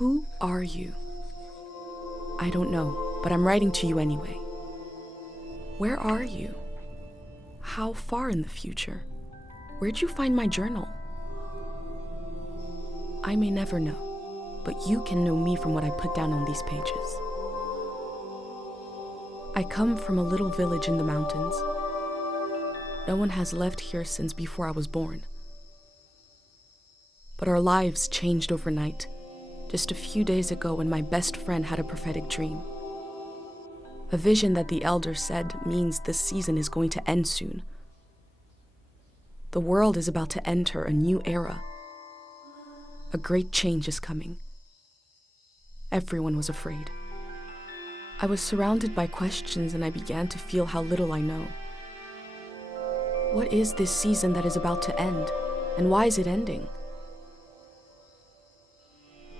Who are you? I don't know, but I'm writing to you anyway. Where are you? How far in the future? Where'd you find my journal? I may never know, but you can know me from what I put down on these pages. I come from a little village in the mountains. No one has left here since before I was born. But our lives changed overnight, just a few days ago when my best friend had a prophetic dream. A vision that the elder said means this season is going to end soon. The world is about to enter a new era. A great change is coming. Everyone was afraid. I was surrounded by questions and I began to feel how little I know. What is this season that is about to end, and why is it ending?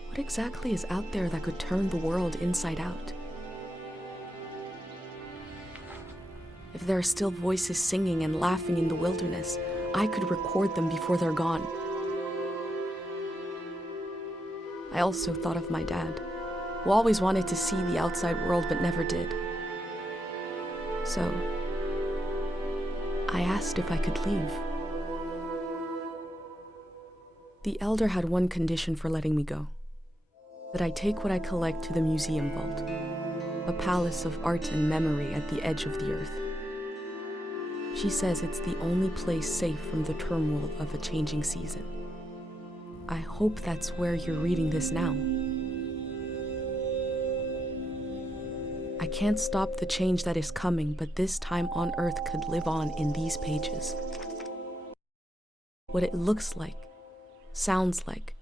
What exactly is out there that could turn the world inside out? If there are still voices singing and laughing in the wilderness, I could record them before they're gone. I also thought of my dad, who always wanted to see the outside world but never did. So, I asked if I could leave. The elder had one condition for letting me go: that I take what I collect to the museum vault, a palace of art and memory at the edge of the earth. She says it's the only place safe from the turmoil of a changing season. I hope that's where you're reading this now. I can't stop the change that is coming, but this time on Earth could live on in these pages. What it looks like, sounds like,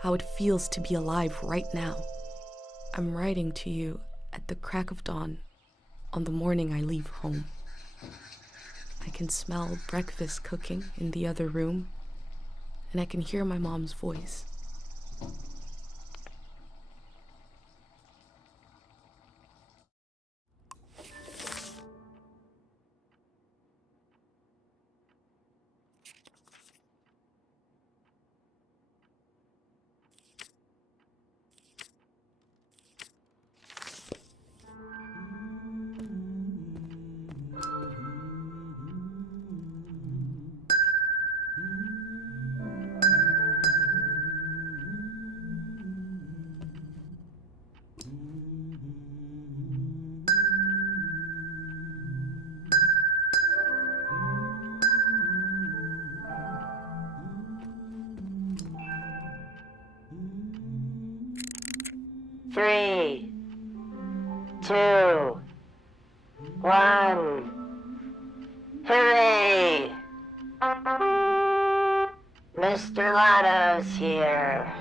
how it feels to be alive right now. I'm writing to you at the crack of dawn on the morning I leave home. I can smell breakfast cooking in the other room, and I can hear my mom's voice. Three, two, one. Hooray! Mr. Lotto's here.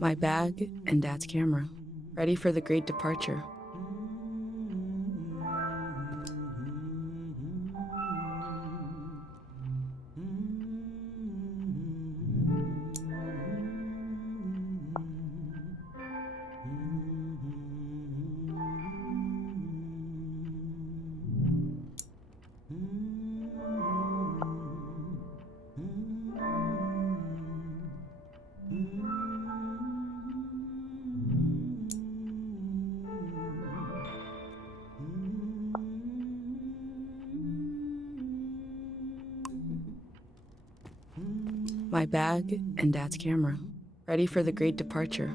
My bag and Dad's camera, ready for the great departure. My bag and Dad's camera, ready for the great departure.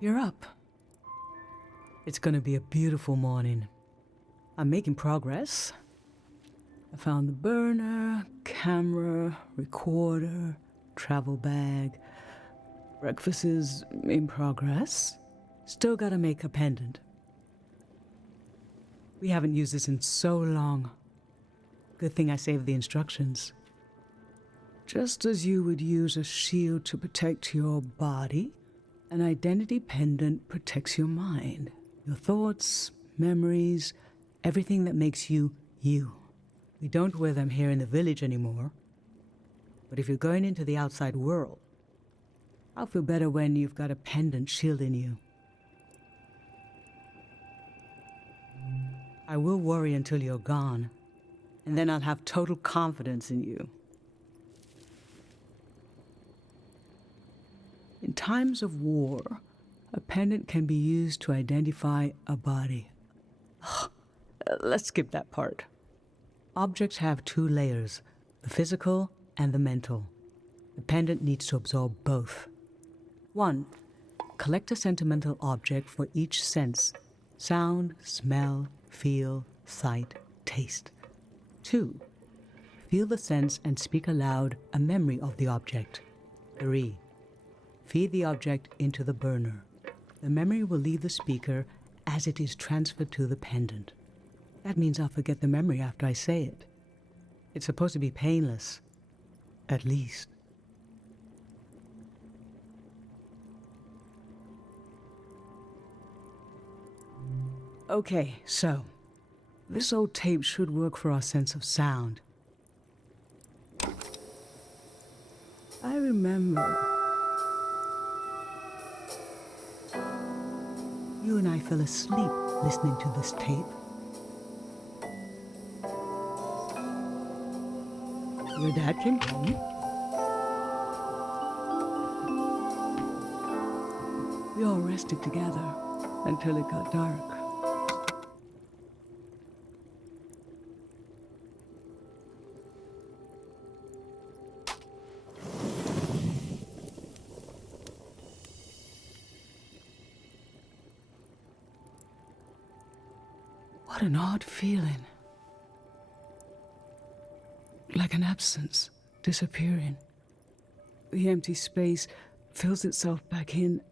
You're up. It's gonna be a beautiful morning. I'm making progress. I found the burner, camera, recorder, travel bag. Breakfast is in progress. Still gotta make a pendant. We haven't used this in so long. Good thing I saved the instructions. Just as you would use a shield to protect your body, an identity pendant protects your mind. Your thoughts, memories, everything that makes you, you. We don't wear them here in the village anymore. But if you're going into the outside world, I'll feel better when you've got a pendant shielding you. I will worry until you're gone, and then I'll have total confidence in you. In times of war, a pendant can be used to identify a body. Let's skip that part. Objects have two layers, the physical and the mental. The pendant needs to absorb both. 1. Collect a sentimental object for each sense: sound, smell, feel, sight, taste. 2. Feel the sense and speak aloud a memory of the object. 3. Feed the object into the burner. The memory will leave the speaker as it is transferred to the pendant. That means I'll forget the memory after I say it. It's supposed to be painless, at least. Okay, so this old tape should work for our sense of sound. I remember you and I fell asleep listening to this tape. Your dad came home. We all rested together until it got dark. What an odd feeling. Like an absence, disappearing. The empty space fills itself back in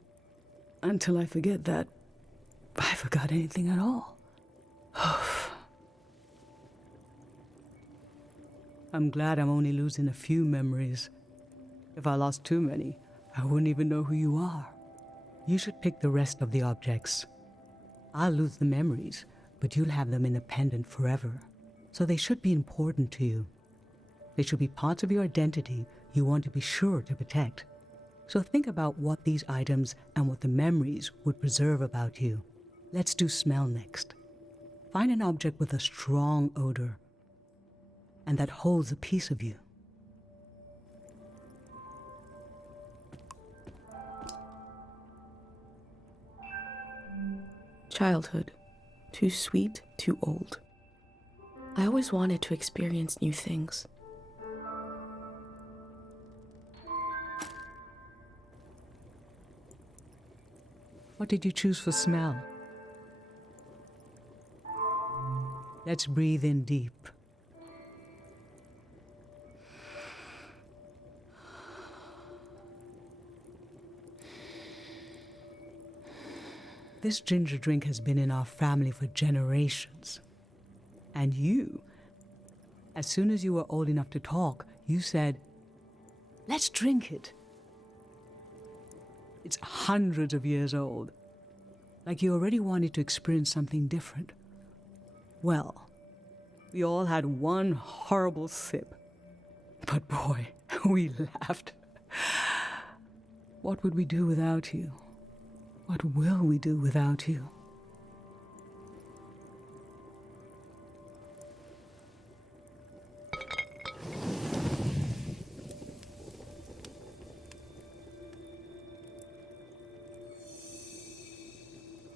until I forget that I forgot anything at all. I'm glad I'm only losing a few memories. If I lost too many, I wouldn't even know who you are. You should pick the rest of the objects. I'll lose the memories, but you'll have them in a pendant forever. So they should be important to you. They should be parts of your identity you want to be sure to protect. So think about what these items and what the memories would preserve about you. Let's do smell next. Find an object with a strong odor and that holds a piece of you. Childhood. Too sweet, too old. I always wanted to experience new things. What did you choose for smell? Let's breathe in deep. This ginger drink has been in our family for generations. And you, as soon as you were old enough to talk, you said, "Let's drink it." It's hundreds of years old. Like you already wanted to experience something different. Well, we all had one horrible sip. But boy, we laughed. What would we do without you? What will we do without you?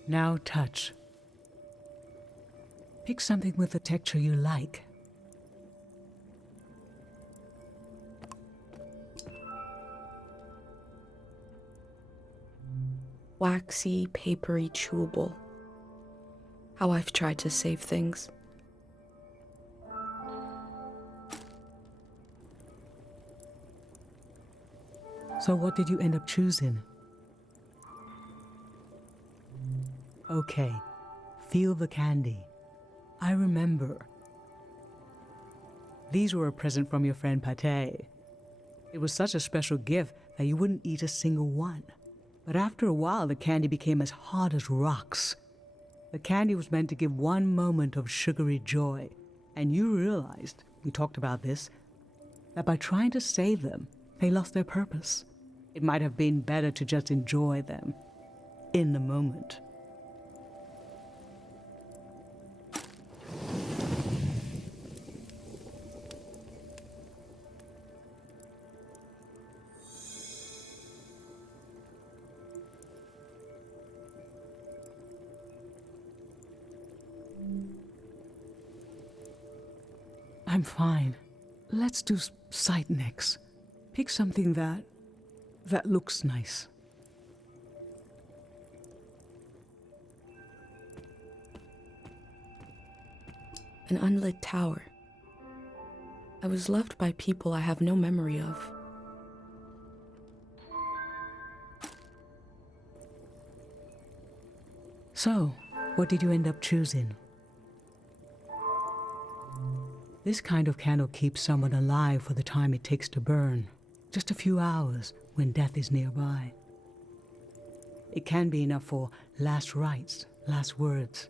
Now touch. Pick something with a texture you like. Waxy, papery, chewable. how I've tried to save things. So what did you end up choosing? Okay, feel the candy. I remember. These were a present from your friend Pate. It was such a special gift that you wouldn't eat a single one. But after a while, the candy became as hard as rocks. The candy was meant to give one moment of sugary joy, and you realized, we talked about this, that by trying to save them, they lost their purpose. It might have been better to just enjoy them in the moment. I'm fine. Let's do sight next. Pick something that looks nice. An unlit tower. I was loved by people I have no memory of. So, what did you end up choosing? This kind of candle keeps someone alive for the time it takes to burn. Just a few hours when death is nearby. It can be enough for last rites, last words.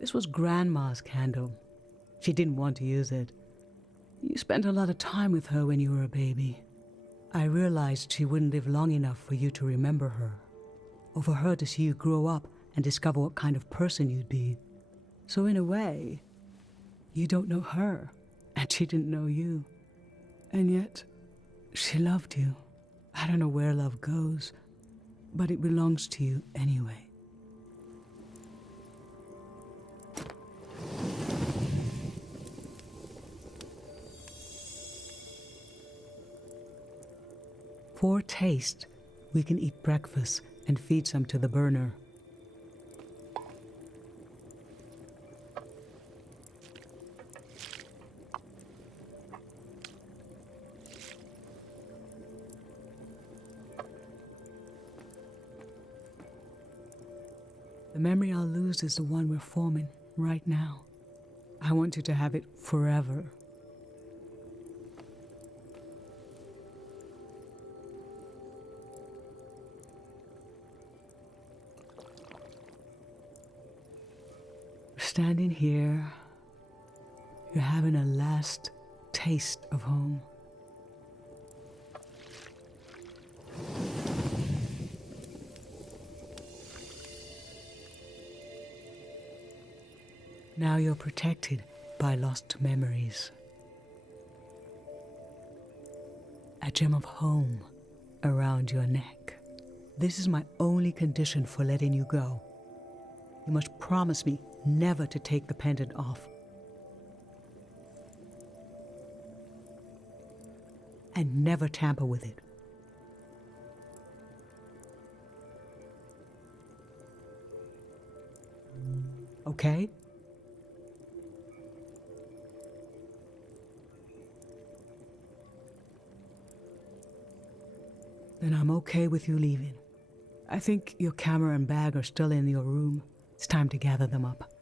This was Grandma's candle. She didn't want to use it. You spent a lot of time with her when you were a baby. I realized she wouldn't live long enough for you to remember her, or for her to see you grow up and discover what kind of person you'd be. So in a way, you don't know her, and she didn't know you. And yet, she loved you. I don't know where love goes, but it belongs to you anyway. For taste, we can eat breakfast and feed some to the burner. The memory I'll lose is the one we're forming right now. I want you to have it forever. Standing here, you're having a last taste of home. Now you're protected by lost memories. A gem of home around your neck. This is my only condition for letting you go. You must promise me never to take the pendant off. And never tamper with it. Okay? Then I'm okay with you leaving. I think your camera and bag are still in your room. It's time to gather them up.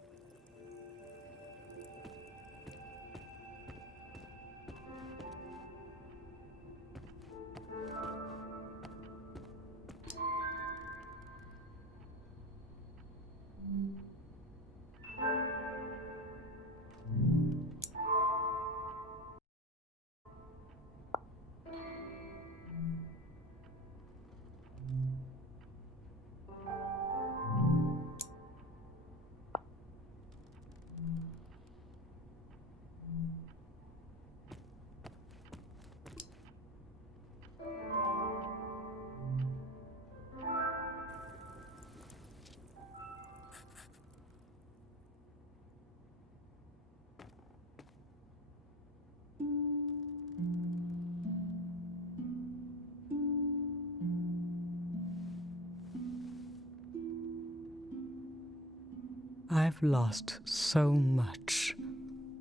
I've lost so much.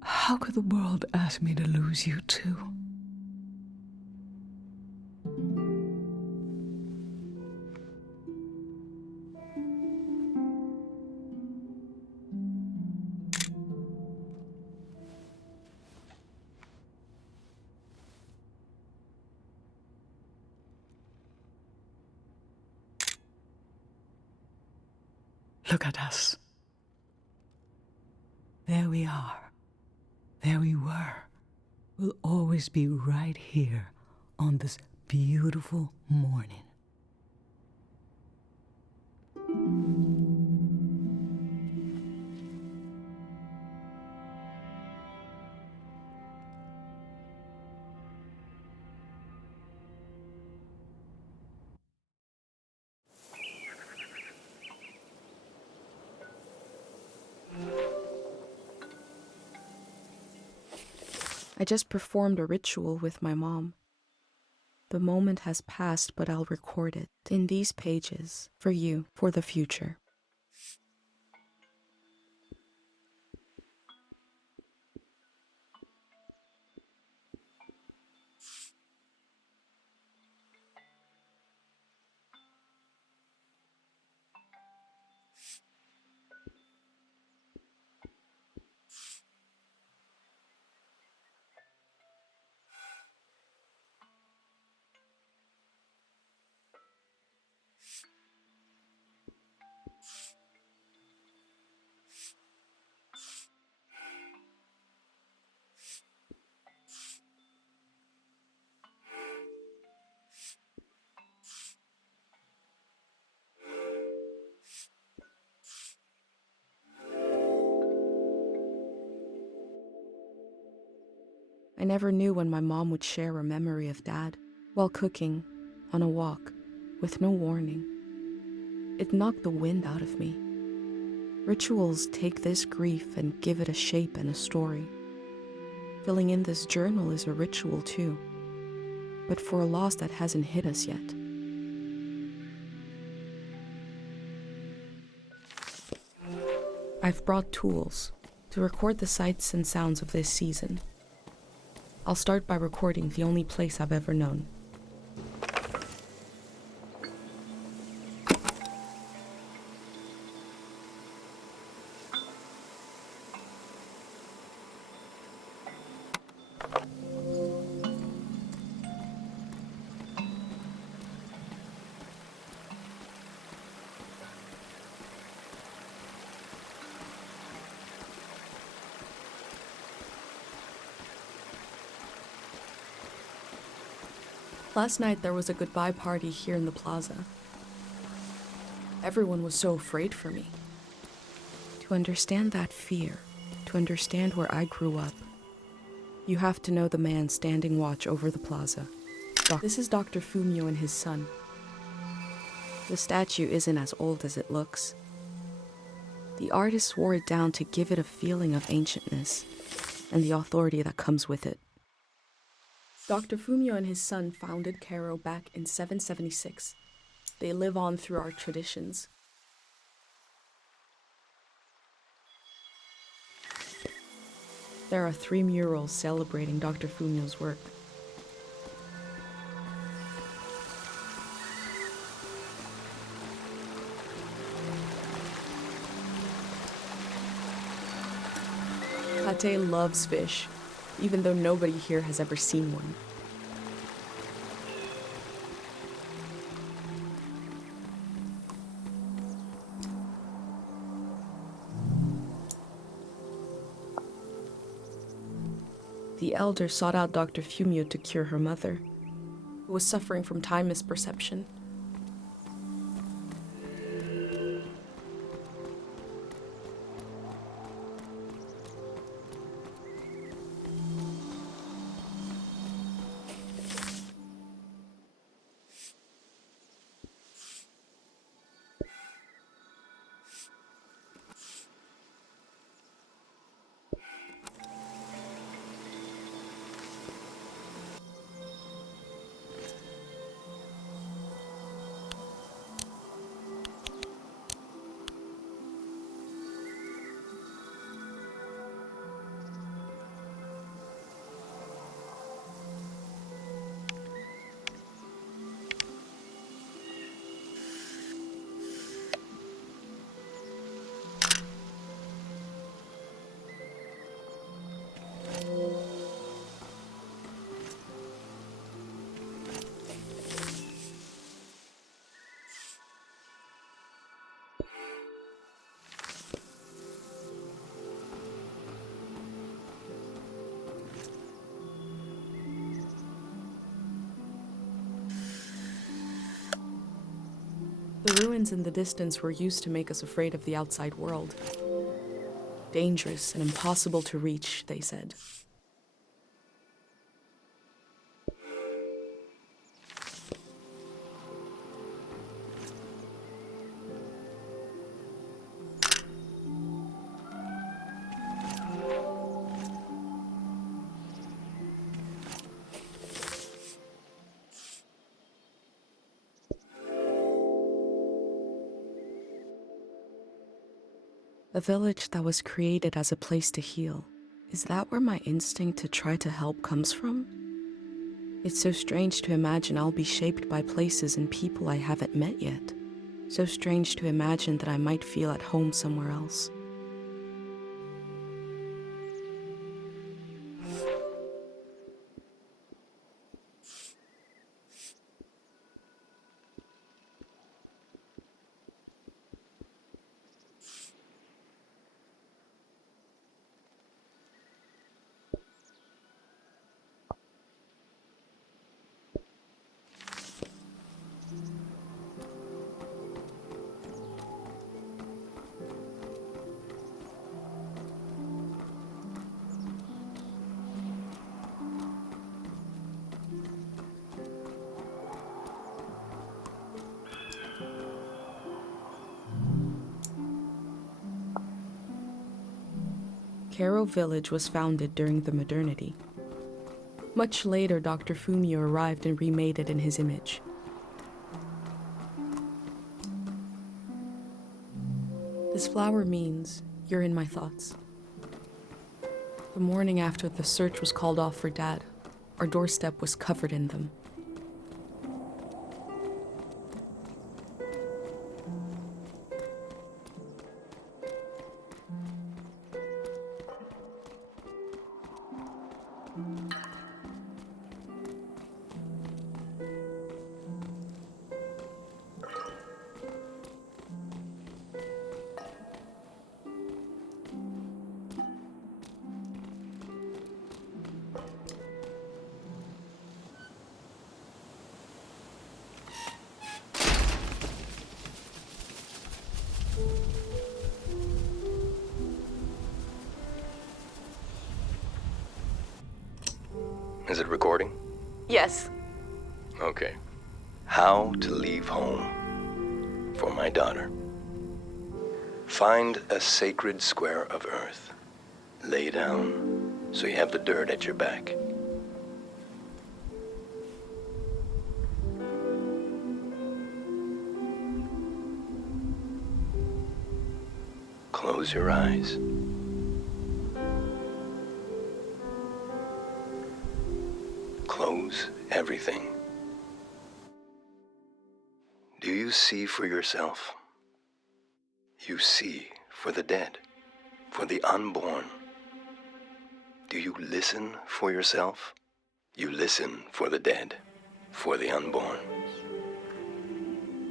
How could the world ask me to lose you too? Look at us. There we are. There we were. We'll always be right here on this beautiful morning. I just performed a ritual with my mom. The moment has passed, but I'll record it in these pages for you, for the future. I never knew when my mom would share a memory of Dad, while cooking, on a walk, with no warning. It knocked the wind out of me. Rituals take this grief and give it a shape and a story. Filling in this journal is a ritual too, but for a loss that hasn't hit us yet. I've brought tools to record the sights and sounds of this season. I'll start by recording the only place I've ever known. Last night there was a goodbye party here in the plaza. Everyone was so afraid for me. To understand that fear, to understand where I grew up, you have to know the man standing watch over the plaza. This is Dr. Fumio and his son. The statue isn't as old as it looks. The artist wore it down to give it a feeling of ancientness and the authority that comes with it. Dr. Fumio and his son founded Cairo back in 776. They live on through our traditions. There are 3 murals celebrating Dr. Fumio's work. Tate loves fish, even though nobody here has ever seen one. The elder sought out Dr. Fumio to cure her mother, who was suffering from time misperception. The ruins in the distance were used to make us afraid of the outside world. Dangerous and impossible to reach, they said. A village that was created as a place to heal. Is that where my instinct to try to help comes from? It's so strange to imagine I'll be shaped by places and people I haven't met yet. So strange to imagine that I might feel at home somewhere else. Karo Village was founded during the modernity. Much later, Dr. Fumio arrived and remade it in his image. This flower means you're in my thoughts. The morning after the search was called off for Dad, our doorstep was covered in them. Is it recording? Yes. Okay. How to leave home for my daughter. Find a sacred square of earth. Lay down so you have the dirt at your back. Close your eyes. Close everything. Do you see for yourself? You see for the dead, for the unborn. Do you listen for yourself? You listen for the dead, for the unborn.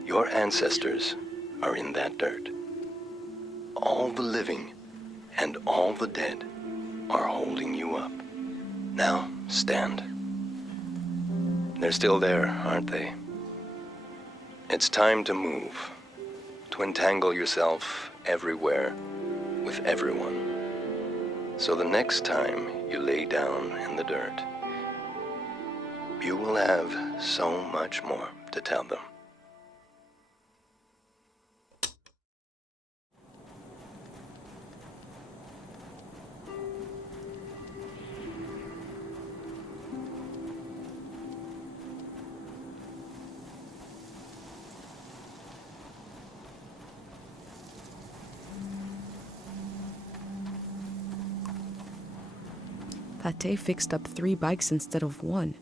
Your ancestors are in that dirt. All the living and all the dead are holding you up. Now, stand. They're still there, aren't they? It's time to move, to entangle yourself everywhere with everyone. So the next time you lay down in the dirt, you will have so much more to tell them. Pate fixed up 3 bikes instead of 1.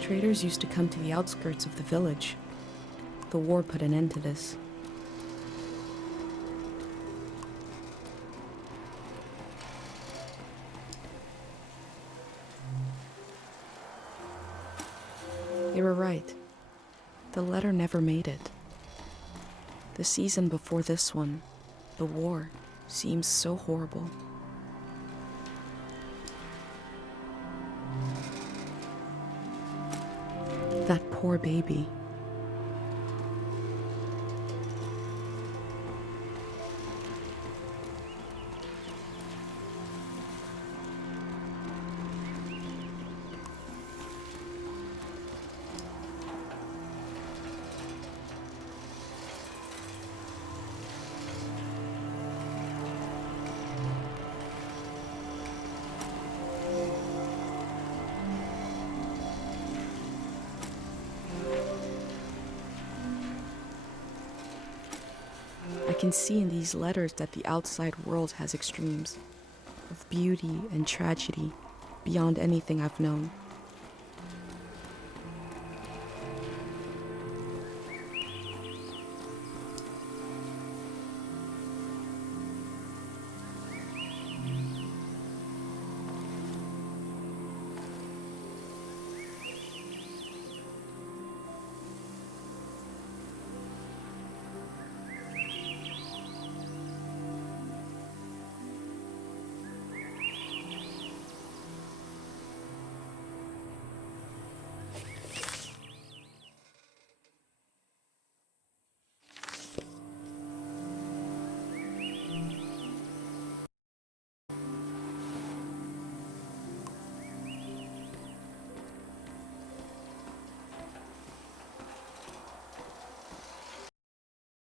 Traders used to come to the outskirts of the village. The war put an end to this. They were right. The letter never made it. The season before this one, the war, seems so horrible. That poor baby. I can see in these letters that the outside world has extremes of beauty and tragedy beyond anything I've known.